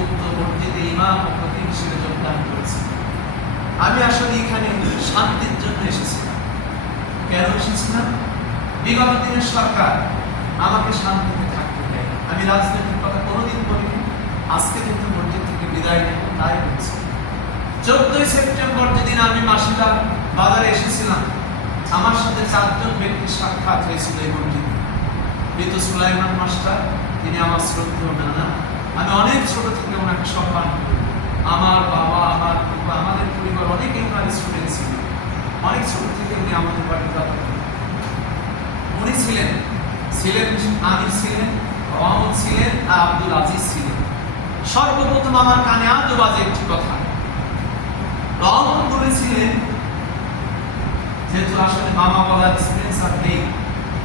উক্ত মসজিদে ইমাম ও খতিব হিসেবে যোগদান করেছি। আমি আসলে এখানে শান্তির জন্য এসেছিলাম। কেন এসেছিলাম? বিগত দিনের সরকার আমাকে শান্তিতে থাকতে দেয়। আমি রাজনৈতিক কথা কোনোদিন বলিনি, আজকে কিন্তু মসজিদ থেকে বিদায় নেব তাই বলছি। 14ই সেপ্টেম্বর যেদিন আমি মাসিদা বাজারে এসেছিলাম, আমার সাথে 4 জন ব্যক্তির সাক্ষাৎ হয়েছিল এই মসজিদে। মৃত সুলাইমান মাস্টার, তিনি আমার শ্রদ্ধেয় নানা। আমি অনেক ছোট থেকে ওনাকে সম্মান করি। আমার বাবা, আমার বাবা, আমাদের পরিবার অনেকে ওনার স্টুডেন্ট ছিল। অনেক ছোট থেকে উনি আমাদের বাড়িতে যাতায়াত করতেন। উনি ছিলেন আমির ছিলেন, রহমত ছিলেন আর আব্দুল আজিজ ছিলেন। সর্বপ্রথম আমার কানে আজও বাজে একটি কথা। রহমত বলেছিলেন, যেহেতু আসলে মামা বলার এক্সপিরিয়েন্স আর নেই,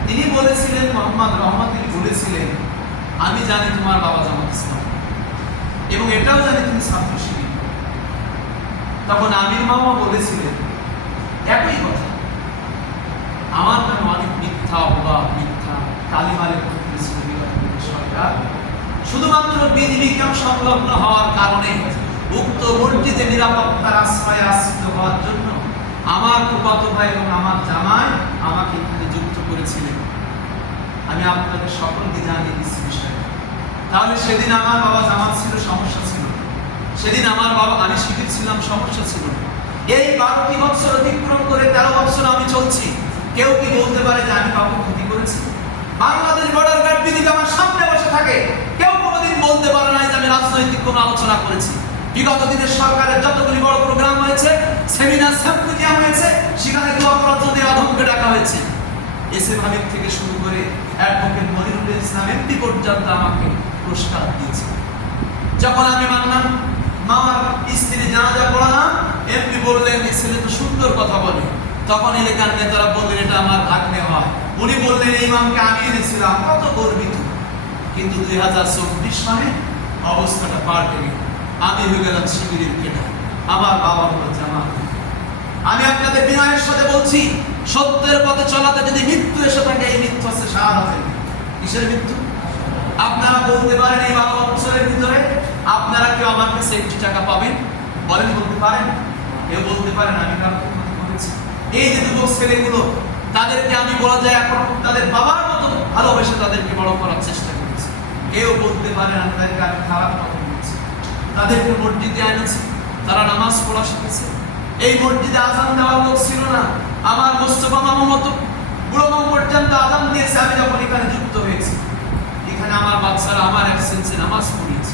তিনি বলেছিলেন, মোহাম্মদ রহমত তিনি বলেছিলেন, আমি জানি তোমার বাবা জামাত ইসলাম এবং এটাও জানি তুমি ছাত্র শিবির। তখন আমির মামা বলেছিলেন একই কথা। আমার নামে অনেক মিথ্যা অপবাদ, মিথ্যা কালিমালে করেছিল সরকার। শুধুমাত্র বিধিবিজ্ঞান সংলগ্ন হওয়ার কারণে উক্ত মসজিদে নিরাপত্তার আশ্রয়ে আশ্রিত হওয়ার জন্য আমার ফুফাতো ভাই এবং আমার জামাই আমাকে এখানে যুক্ত করেছিলেন। আমি আপনাদের সকলকে জানিয়ে দিচ্ছি বিষয়টা। তাহলে সেদিন আমার বাবা জামাত ছিল, সমস্যা ছিল। সেদিন আমার বাবা আমি শিবির ছিলাম, সমস্যা ছিল। এই 12টি বছর অতিক্রম করে 13 বছর আমি চলছি। কেউ কি বলতে পারে যে আমি কাউকে ক্ষতি করেছি? বাংলাদেশ বর্ডার গার্ড বিধি আমার সামনে বসে থাকে, কেউ কোনোদিন বলতে পারে না যে আমি রাজনৈতিক কোনো আলোচনা করেছি। বিগত দিনের সরকারের যতগুলি বড় প্রোগ্রাম হয়েছে, সেমিনার সিম্পোজিয়াম হয়েছে, সেখানে দোয়া করার জন্য অধমকে ডাকা হয়েছে। এসএ ভাবিব থেকে শুরু করে অ্যাডভোকেট মনিরুল ইসলাম এমপি পর্যন্ত আমাকে পুরস্কার দিয়েছে। যখন আমি মানলাম মামার স্ত্রী জানাজা পড়ালাম, এমপি বললেন এই ছেলে তো সুন্দর কথা বলে। তখন এলাকার নেতারা বললেন এটা আমার ভাগ্নে হয়। উনি বললেন এই ইমামকে আমি এনেছিলাম, কত গর্বিত। কিন্তু 2024 সালে অবস্থাটা পাল্টে গেল। আমি হয়ে গেলাম শিবিরের কেডার, আমার বাবা হলো জামাত। আমি আপনাদের বিনয়ের সাথে বলছি, সত্যের পথে চলাতে যদি মৃত্যু এসে থাকে, এই মৃত্যু হচ্ছে শাহাদাতের। কিসের মৃত্যু? আপনারা বলতে পারেন এই 12 বছরের ভিতরে আপনারা কেউ আমার কাছে 1 টাকা পাবেন? বলেন, বলতে পারেন? কেউ বলতে পারেন আমি কাউকে ক্ষতি করেছি? এই যে যুবক ছেলেগুলো, তাদেরকে আমি বলা যায় এখন তাদের বাবার মতো ভালোবেসে তাদেরকে বড় করার চেষ্টা করেছি। কেউ বলতে পারেন আমি তাদেরকে আমি খারাপ কথা বলেছি। তাদেরকে মসজিদে এনেছি, তারা নামাজ পড়া শিখেছে। এই মসজিদে আজান দেওয়ার লোক ছিল না। আমার মোস্তফা মামা মতো বুড়ো মামা পর্যন্ত আজান দিয়েছে আমি যখন এখানে যুক্ত হয়েছি। এখানে আমার বাচ্চারা আমার অ্যাবসেন্সে নামাজ পড়িয়েছে।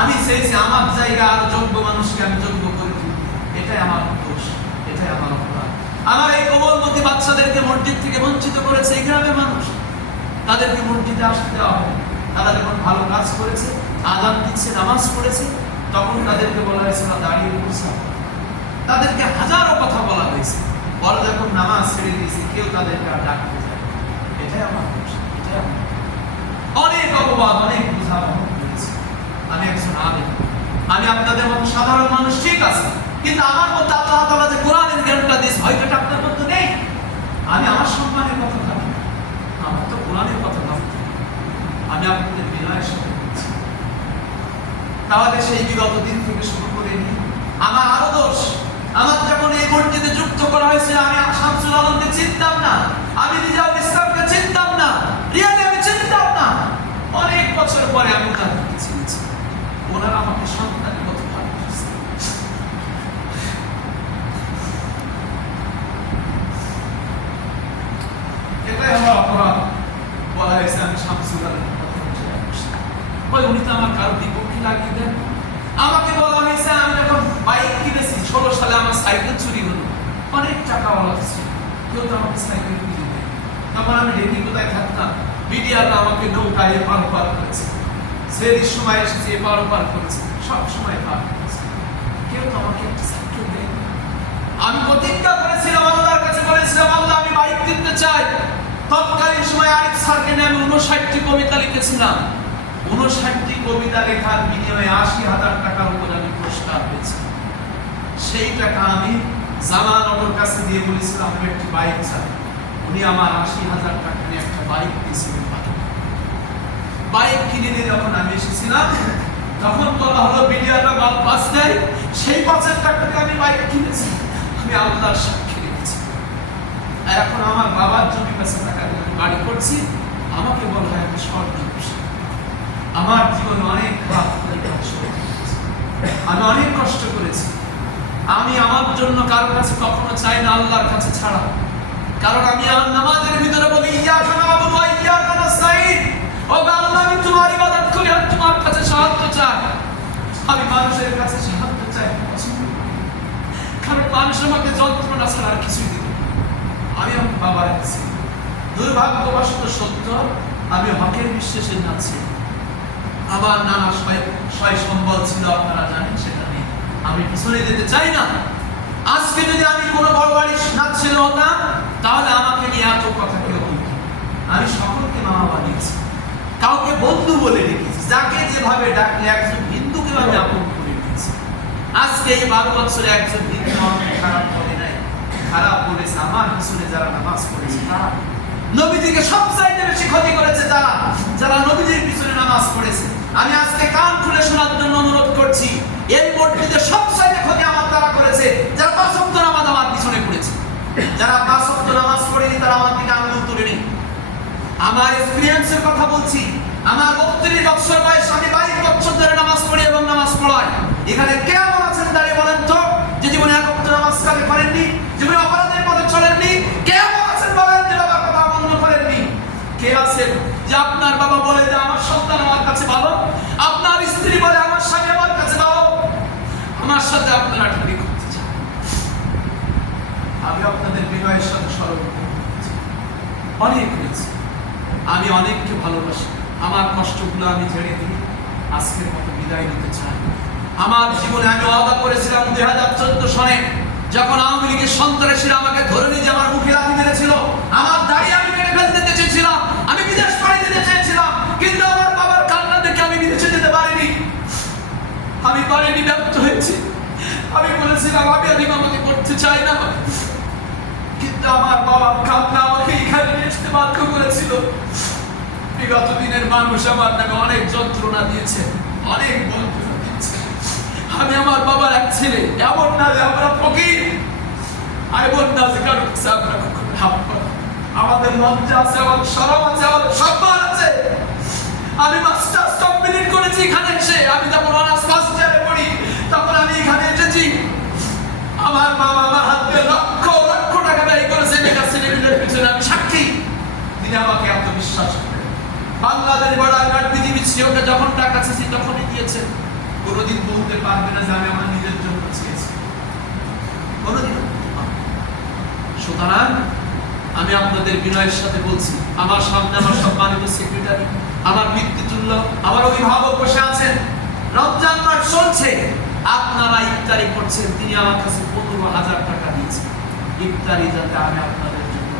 আমি চেয়েছি আমার জায়গা আর যোগ্য মানুষকে আমি যোগ্য করে তুলব। এটাই আমার দোষ, এটাই আমার অপরাধ। আমার এই কোমলমতি বাচ্চাদেরকে মসজিদ থেকে বঞ্চিত করেছে এই গ্রামের মানুষ। তাদেরকে মসজিদে আসতে দেওয়া হয়। তারা যখন ভালো কাজ করেছে, আজান দিচ্ছে, নামাজ পড়েছে, তখন তাদেরকে বলা হয়েছে না দাঁড়িয়ে পড়ছে। তাদেরকে হাজারো কথা বলা হয়েছে। বড় যখন নামাজ ছেড়ে দিয়েছে, কেউ তাদেরকে আর ডাকতে যায়। এটাই আমার দোষ, এটাই আমার অনেক অপবাদ, অনেক বোঝা বহন করেছি। আমি একজন আলেম, আমি আপনাদের মতো সাধারণ মানুষ, ঠিক আছে, কিন্তু আমার মধ্যে আল্লাহ তাআলা যে কোরআনের জ্ঞানটা দিয়েছে, হয়তো এটা আপনার মধ্যে নেই। আমি আমার সম্মানের কথা ভাবি, আমার তো কোরআনের কথা ভাবতে। আমি আপনাদের বিনয়ের সাথে বলছি। তাহলে সেই বিগত দিন থেকে শুরু করে নিয়ে আমার আরো দোষ। আমার যখন এই মসজিদে যুক্ত করা হয়েছে, আমি শামসুল আলমকে চিনতাম না, আমি রিজাউল ইসলামকে চিনতাম না, রিয়াদে আমি চিনতাম না। অনেক বছর পরে আমি তাদেরকে চিনেছি। ওনারা আমাকে সন্তানের মতো ভালোবাসে। এটাই আমার অপরাধ। বলা হয়েছে আমি শামসুল আলমের কথা বলছি, উনি তো আমার কারো বিপক্ষে লাগিয়ে দেন। আমাকে বলা হয়েছে আমি যখন বাইক কিনেছি 16 সালে, আমার সাইকেল চুরি হলো, অনেক টাকাওয়ালা ছিল, কেউ তো আমাকে সাইকেল কিনে দেয়। তখন আমি ঢেকি কোথায় থাকতাম, মিডিয়াটা আমাকে নৌকায় এপার ওপার করেছে, সেদিন সময় এসেছে এপার ওপার করেছে, সব সময় পার করেছে, কেউ তো আমাকে একটা সাইকেল দেয়। আমি প্রতিজ্ঞা করেছিলাম, আল্লাহর কাছে বলেছিলাম, আল্লাহ আমি বাইক কিনতে চাই। তৎকালীন সময় আরিফ স্যারকে নিয়ে আমি 59টি কবিতা লিখেছিলাম। 59টি কবিতা লেখার বিনিময়ে 80,000 টাকার উপর আমি পুরস্কার পেয়েছি। সেই টাকা আমি জামান ওর কাছে দিয়ে বলেছিলাম আমি একটি বাইক চাই। উনি আমার 80,000 টাকা নিয়ে একটা বাইক দিয়েছিলেন। বাইক কিনে নিয়ে যখন আমি এসেছিলাম, তখন বলা হলো বিডিআররা মাল পাস দেয়, সেই 5,000 টাকা দিয়ে আমি বাইক কিনেছি, আমি আল্লাহর সাক্ষী রেখেছি। আর এখন আমার বাবার জমি কাছে টাকা দিয়ে আমি বাড়ি করছি, আমাকে বলা হয় আমি স্বর্ণদোষী। আমার জীবনে অনেক রাত করে কাজ করেছি, আমি অনেক কষ্ট করেছি। আমি আমার জন্য কারোর কাছে কখনো চাই না আল্লাহর কাছে ছাড়া, কারণ আমি আমার নামাজের ভিতরে বলি ইয়াকা না'বুদু ওয়া ইয়াকা নাস্তাঈন, ও আল্লাহ আমি তোমার ইবাদত করি আর তোমার কাছে সাহায্য চাই। আমি মানুষের কাছে সাহায্য চাই পছন্দ করি, কারণ মানুষ আমাকে যন্ত্রণা ছাড়া আর কিছুই দিবে না। আমি আমার বাবার কাছে দুর্ভাগ্যবশত সত্য আমি হকের বিশ্বাসের না ছিল। আমার নানা সয় সম্বল ছিল, আপনারা জানেন সেটা নেই, আমি পিছনে যেতে চাই না। আজকে যদি আমি কোনো বড় বাড়ির না ছিল হতাম, তাহলে আমাকে নিয়ে এত কথা কেউ বলতো। আমি সকলকে মামা বানিয়েছি, কাউকে বন্ধু বলে রেখেছি, যাকে যেভাবে ডাকলে একজন হিন্দুকে আমি আপন করে নিয়েছি। আজকে এই 12 বছরে একজন হিন্দু আমাকে খারাপ করে নাই, খারাপ বলেছে আমার পিছনে যারা নামাজ পড়েছে তারা। নবীজিকে সবচাইতে বেশি ক্ষতি করেছে তারা, যারা নবীজির পিছনে নামাজ পড়েছে। আমি আজকে কান খুলে শোনার জন্য অনুরোধ করছি, এই মসজিদে সবচাইতে ক্ষতি আমার তারা করেছে যারা 5 ওয়াক্ত নামাজ আমার পিছনে পড়েছে। যারা 5 ওয়াক্ত নামাজ পড়েনি তারা আমার দিকে আঙুল তুলেনি। আমার এক্সপেরিয়েন্সের কথা বলছি, আমার 32 বছর বয়স, আমি 22 বছর ধরে নামাজ পড়ি এবং নামাজ পড়াই। এখানে কে এমন আছেন দাঁড়িয়ে বলেন তো যে জীবনে 1 ওয়াক্ত নামাজ কাজে করেননি, জীবনে অপরাধের পথে চলেননি? কে এমন আছেন বলেন যে বাবার কথা অমান্য করেননি? কে আছেন যে আপনার বাবা বলে যে আমার সন্তান আমার কাছে ভালো, আপনার স্ত্রী বলে আমার স্বামী আমার কাছে ভালো, আমার সাথে আপনারা ঠাড়ি করতে চান? আমি আপনাদের বিনয়ের সাথে স্মরণ করছি, অনেক হয়েছে, আমি অনেককে ভালোবাসি, আমার কষ্টগুলো আমি ছেড়ে দিয়ে আজকের মতো বিদায় নিতে চাই। আমার জীবনে আমি ওয়াদা করেছিলাম 2014 সনে, যখন আওয়ামী লীগের সন্ত্রাসীরা আমাকে ধরে নিয়ে আমার মুখে লাথি মেরেছিল, আমার দাড়ি আমি কেটে ফেলতে চেয়েছিলাম, আমি বিদেশ পাড়ি দিতে চেয়েছিলাম, কিন্তু আমার বাবার কান্না দেখে আমি বিদেশে যেতে পারিনি। আমি পারিনি, ব্যর্থ হয়েছি। আমি বলেছিলাম আমি আমাকে করতে চাই না, কিন্তু আমার বাবার কান্না আমাকে এখানে আসতে বাধ্য করেছিল। বিগত দিনের মানুষ আমার নামে অনেক যন্ত্রণা দিয়েছে, অনেক বঞ্চনা দিয়েছে। আমি আমার বাবার এক ছেলে, এমন না যে আমরা ফকির, এমন না যে কারোর কাছে আমরা কখনো হাত পাবো। আমাদের লজ্জা আছে, আমাদের শরম আছে, আমাদের সম্মান আছে। আমি মাস্টার্স কমপ্লিট করেছি এখানে এসে, আমি যখন অনার্স ফার্স্ট ইয়ারে পড়ি তখন আমি এখানে এসেছি। আমার বাবা আমার হাত দিয়ে লক্ষ লক্ষ টাকা ব্যয় করেছে মেগা ছেলেমেয়েদের পিছনে, আমি সাক্ষী। তিনি আমাকে এত বিশ্বাস করেন। বাংলাদেশ বর্ডার বিজিবি সিওকে যখন টাকা চেয়েছি তখনই দিয়েছেন। কোনোদিন বলতে পারবে না যে আমি আমার নিজের জন্য চেয়েছি, কোনোদিন। সুতরাং আমি আপনাদের বিনয়ের সাথে বলছি, আমার সামনে আমার সম্মানিত সেক্রেটারি, আমার পিতৃতুল্য, আমার অভিভাবক বসে আছেন, রমজান মাস চলছে, আপনারা ইফতারি করছেন, তিনি আমার কাছে 15,000 টাকা দিয়েছেন ইফতারি যাতে আমি আপনাদের জন্য।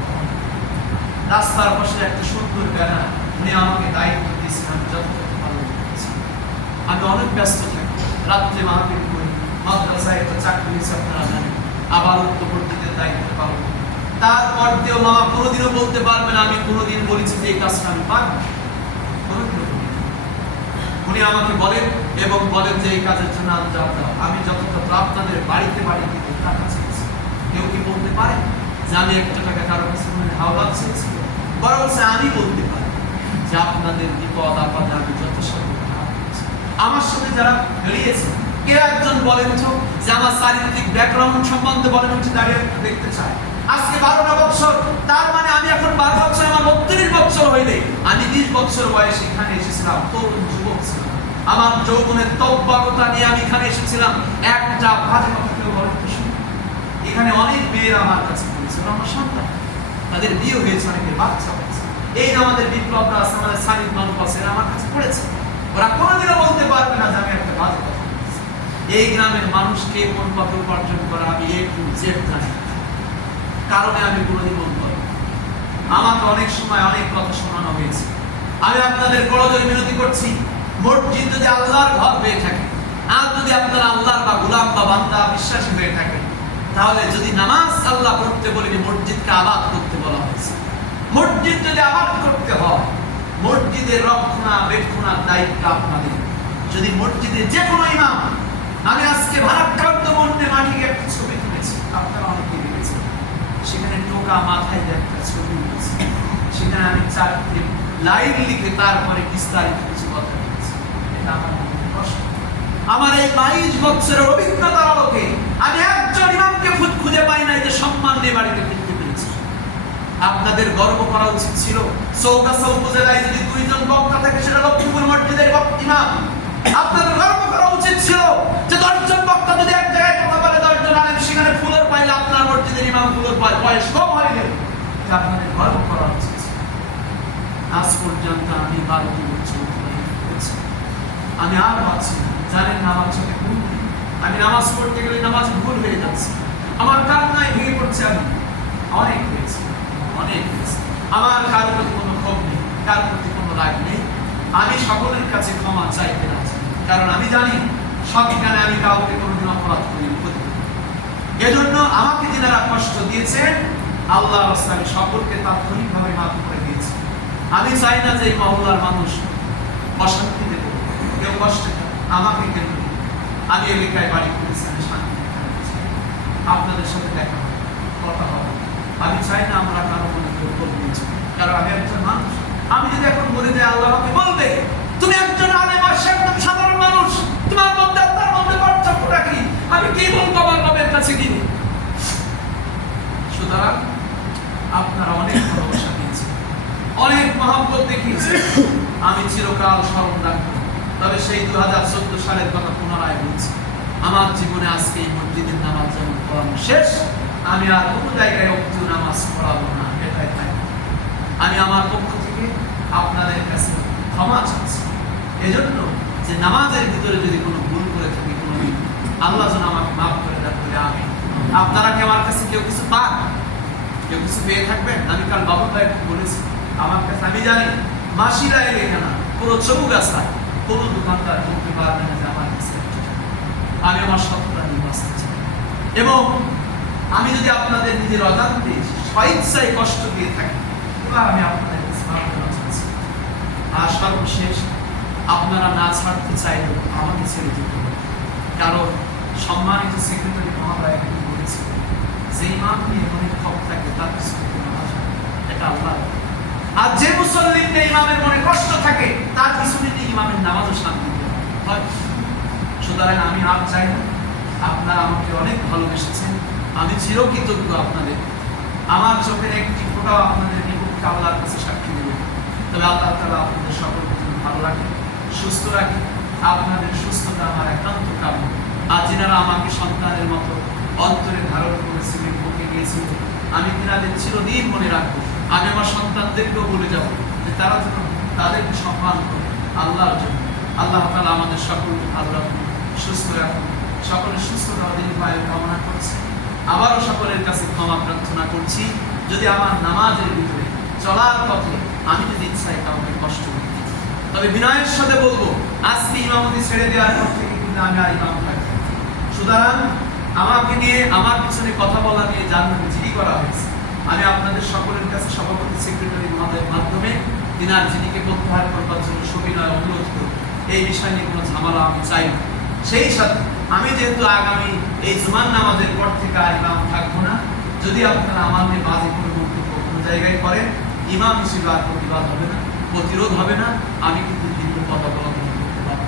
রাস্তার পাশে একটা সুন্দর ব্যানার উনি আমাকে দায়িত্ব দিয়েছেন, আমি যথাযথ পালন করেছি। আমি অনেক ব্যস্ত থাকি, রাত্রে মাহফিল করি, মাদ্রাসায় একটা চাকরি হয়েছে আপনারা জানেন, আবার উত্তরবর্তীদের দায়িত্ব পালন করি। তারপর দিয়েও মামা কোনোদিনও বলতে পারবে না আমি কোনোদিন বলেছি যে এই কাজটা আমি পারবো, কোনোদিনও বলি না। উনি আমাকে বলেন এবং বলেন যে এই কাজের জন্য আঞ্জাম দাও। আমি যথাযথ আপনাদের বাড়িতে বাড়িতে টাকা চেয়েছি। কেউ কি বলতে পারে যে আমি 1 টাকা কারো কাছে হাওলাত চেয়েছি? বরং আমি বলতে পারি যে আপনাদের বিপদ আপদে আমি যথাসাধ্য সাহায্য করেছি। আমার সাথে যারা বেরিয়েছে, কে একজন বলেন তো যে আমার চারিত্রিক ব্যাকগ্রাউন্ড সম্বন্ধে বলেন, আমি দাঁড়িয়ে দেখতে চাই। আজকে 12টা বছর, তার মানে আমি এখন 12 বছর, আমার 32 বছর হইলে আমি 20 বছর বয়সে এখানে এসেছিলাম, তরুণ যুবক ছিলাম। আমার যৌবনের তব্যতা নিয়ে আমি এখানে এসেছিলাম। একটা বাজে কথা কেউ বলেন তো শুনি। এখানে অনেক মেয়েরা আমার কাছে পড়েছে, আমার সন্তান, তাদের বিয়ে হয়েছে, অনেকের বাচ্চা হয়েছে। এই যে আমাদের বিপ্লবরা আছে, আমাদের সানিদ মানুষ আছে, আমার কাছে পড়েছে। ওরা কোনোদিনও বলতে পারবে না যে আমি একটা বাজে কথা বলেছি। এই গ্রামের মানুষকে কোন পথে উপার্জন করা আমি A to Z জানি, কারণে আমি কোনোদিন বলবো। আমাকে অনেক সময় অনেক কথা শোনানো হয়েছে। আমি আপনাদের করজোড়ে বিনতি করছি, মসজিদ যদি আল্লাহর ঘর হয়ে থাকে, আর যদি আপনারা আল্লাহর বা গোলাম বা বান্দা বিশ্বাসী হয়ে থাকেন, তাহলে যদি নামাজ আল্লাহ পড়তে বলেনি, মসজিদকে আবাদ করতে বলা হয়েছে। মসজিদ যদি আবাদ করতে হয়, মসজিদের রক্ষণাবেক্ষণার দায়িত্ব আপনাদের। যদি মসজিদে যে কোনো ইমাম, আমি আজকে ভারাক্রান্ত মনে মাটিকে একটা ছবি তুলেছি, আপনারা অনেকে দেখেছেন, সেখানে টোকা মাথায় একটা ছবি উঠেছে, সেখানে আমি 4টি লাইন লিখে তারপরে বিস্তারিত কিছু কথা বলেছি। এটা আমার মনে কষ্ট। আমার এই 22 বছরের অভিজ্ঞতার আলোকে আমি একজন ইমামকে খুঁজে পাই নাই যে সম্মান দিয়ে বাড়িতে ফিরতে পেরেছি। আপনাদের গর্ব করা উচিত ছিল চৌগাছা উপজেলায় যদি 2 জন বক্তা থাকে, সেটা লক্ষ্মীপুর মসজিদের ইমাম। আপনাদের গর্ব করা উচিত ছিল যে 10 জন বক্তা যদি এক জায়গায় কথা বলে 10 জন আলেম সেখানে ফুলর পাইলে আপনার মসজিদের ইমাম ফুলর পায়, বয়স কম হইলে আপনাদের গর্ব করা উচিত। আজ পর্যন্ত আমি 12টি বছর করেছি, আমি আর পাচ্ছি না। জানেন না আমার চোখে ভুল, আমি নামাজ পড়তে গেলে নামাজ ভুল হয়ে যাচ্ছে, আমার কান্নায় ভেঙে পড়ছে। আমি অনেক হয়েছি, অনেক হয়েছি। আমার কারোর প্রতি কোনো ক্ষোভ নেই, কারোর প্রতি কোনো রাগ নেই। আমি সকলের কাছে ক্ষমা চাইতে রাজি, কারণ আমি জানি সবখানে আমি কাউকে কোনোদিন অপরাধ করি। এজন্য আমাকে যারা কষ্ট দিয়েছেন, আল্লাহর রাস্তায় আমি সকলকে তাৎক্ষণিকভাবে মাফ করে দিয়েছি। আমি চাই না যে এই মহল্লার মানুষ অশান্তি দেবে, কেউ কষ্টে আমাকে কেন। আমি এলাকায় বাড়ি করেছি, আমি শান্তি আপনাদের সাথে দেখা হবে, কথা হবে। আমি চাই না আমরা কারো মনে কেউ বলতেছি, কারণ আমি একজন মানুষ। আমি যদি এখন বলে যাই, আল্লাহ আমাকে বলবে তুমি একজন আলেম, একদম সাধারণ মানুষ, তোমার মধ্যে তার মধ্যে পার্থক্যটা কি? আমি কি বলবো আমার বাবার কাছে কি? সুতরাং আপনারা অনেক ভালোবাসা দিয়েছেন, অনেক মহব্বত দেখিয়েছেন, আমি চিরকাল স্মরণ রাখবো। তবে সেই 2014 সালের কথা পুনরায় বলছি, আমার জীবনে আজকে এই মসজিদের নামাজ যেমন পড়ানো শেষ, আমি আর কোনো জায়গায় অক্তি নামাজ পড়াবো না, এটাই তাই। আমি আমার পক্ষ থেকে আপনাদের কাছে ক্ষমা চাচ্ছি এজন্য যে নামাজের ভিতরে যদি কোনো ভুল করে থাকি, কোনো আল্লাহ যেন আমাকে মাফ করে দেন বলে আমি। আপনারা কি আমার কাছে কেউ কিছু পান, কেউ কিছু পেয়ে থাকবেন? আমি কাল বাবুর ভাই বলেছি, আমার কাছে আমি জানি মাসিরা এলে কেনা পুরো চৌগাছায় কোনো দোকানদার বলতে পারবে না যে আমার কাছে। আমি আমার সততা নিয়ে বাঁচতে চাই, এবং আমি যদি আপনাদের নিজের অজান্তে স্বেচ্ছায় কষ্ট দিয়ে থাকি, এবার আমি আপনাদের কাছে মাফ করতে চাচ্ছি। আর সর্বশেষ, আপনারা না ছাড়তে চাইলেও আমাকে ছেড়ে যেতে হবে, কারণ সম্মানিত সেক্রেটারি মহোদয় বলেছে যে ইমাম নিয়ে মনে ক্ষোভ থাকে তার কিছু এটা আল্লাহ। আর যে মুসল্লির ইমামের মনে কষ্ট থাকে তার পিছনে ইমামের নামাজও শান্তি হয়। সুতরাং আমি আর চাই না, আপনারা আমাকে অনেক ভালোবেসেছেন, আমি চিরকৃতজ্ঞ আপনাদের। আমার চোখের একটি ফোঁটাও আপনাদের বিপক্ষে আল্লাহর কাছে সাক্ষী দেবে। তবে আল্লাহ তাআলা আপনাদের সকলকে ভালো রাখে, সুস্থ রাখে। আপনাদের সুস্থতা আমার একান্ত কাম্য। আর যিনারা আমাকে সন্তানের মতো অন্তরে ধারণ করেছিলেন, বুকে গিয়েছিলেন, আমি তিনাদের চিরদিন মনে রাখবো। আমি আমার সন্তানদেরকেও বলে যাব যে তারা যেন তাদেরকে সম্মান করে আল্লাহর জন্য। আল্লাহ তাআলা আমাদের সকলকে ভালো রাখুন, সুস্থ রাখুন। সকলের সুস্থতা দীর্ঘায়ু কামনা করছি। আবারও সকলের কাছে ক্ষমা প্রার্থনা করছি যদি আমার নামাজের ভিতরে চলার পথে আমি যদি ইচ্ছায় কাউকে কষ্ট করি। তবে বিনয়ের সাথে বলবো, আজকে ইমামতি ছেড়ে দেওয়ার পর থেকে কিন্তু আমি আর ইমাম থাকবো। সুতরাং আমাকে নিয়ে আমার পিছনে কথা বলা নিয়ে জানতে জিডি করা হয়েছে। আমি আপনাদের সকলের কাছে সভাপতি সেক্রেটারি মহোদয়ের মাধ্যমে তিনার জিডিকে প্রত্যাহার করবার জন্য সবিনয় অনুরোধ করব। এই বিষয় নিয়ে কোনো ঝামেলা আমি চাই না। সেই সাথে আমি যেহেতু আগামী এই জুমার নামাজের পর থেকে আর ইমাম থাকবো না, যদি আপনারা আমার নিয়ে বাজে কোনো মন্তব্য কোনো জায়গায় করেন, ইমাম হিসেবে আর প্রতিবাদ হবে না, প্রতিরোধ হবে না। আমি কিন্তু দীর্ঘ কথা অবলম্বন করতে পারবো।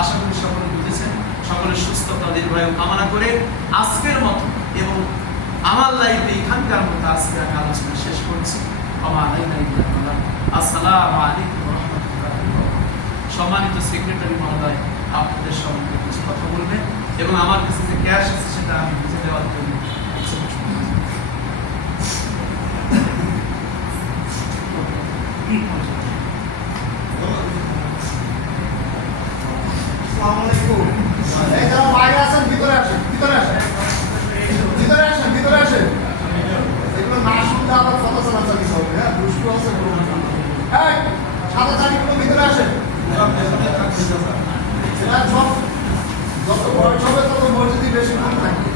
আশা করি সকলে বুঝেছেন। সকলের সুস্থতা দীর্ঘায়ু কামনা করে আজকের মতো এবং আমার লাইফে এখানকার মতো আজকে আমি আলোচনা শেষ করছি। আসসালামু আলাইকুম ওয়া রাহমাতুল্লাহি ওয়া বারাকাতুহু। সম্মানিত সেক্রেটারি মহোদয় আপনাদের সম্বন্ধে কিছু কথা বলবেন এবং আমার কাছে যে ক্যাশ আছে সেটা আমি বুঝে দেওয়ার জন্য ভিতরে আসেন, ভিতরে আসেন, ভিতরে আসেন, ভিতরে আসেন। এগুলো না শুনলে আবার কথা চালাচালি হবে। হ্যাঁ, দুষ্টু আছে, সাদা চালিগুলো ভিতরে আসেন। যত বয়স হবে তত মসজিদে বেশি কম থাকবে।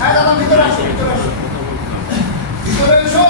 হ্যাঁ দাদা, ভিতরে আসো, ভিতরে আসো, ভিতরে এসো।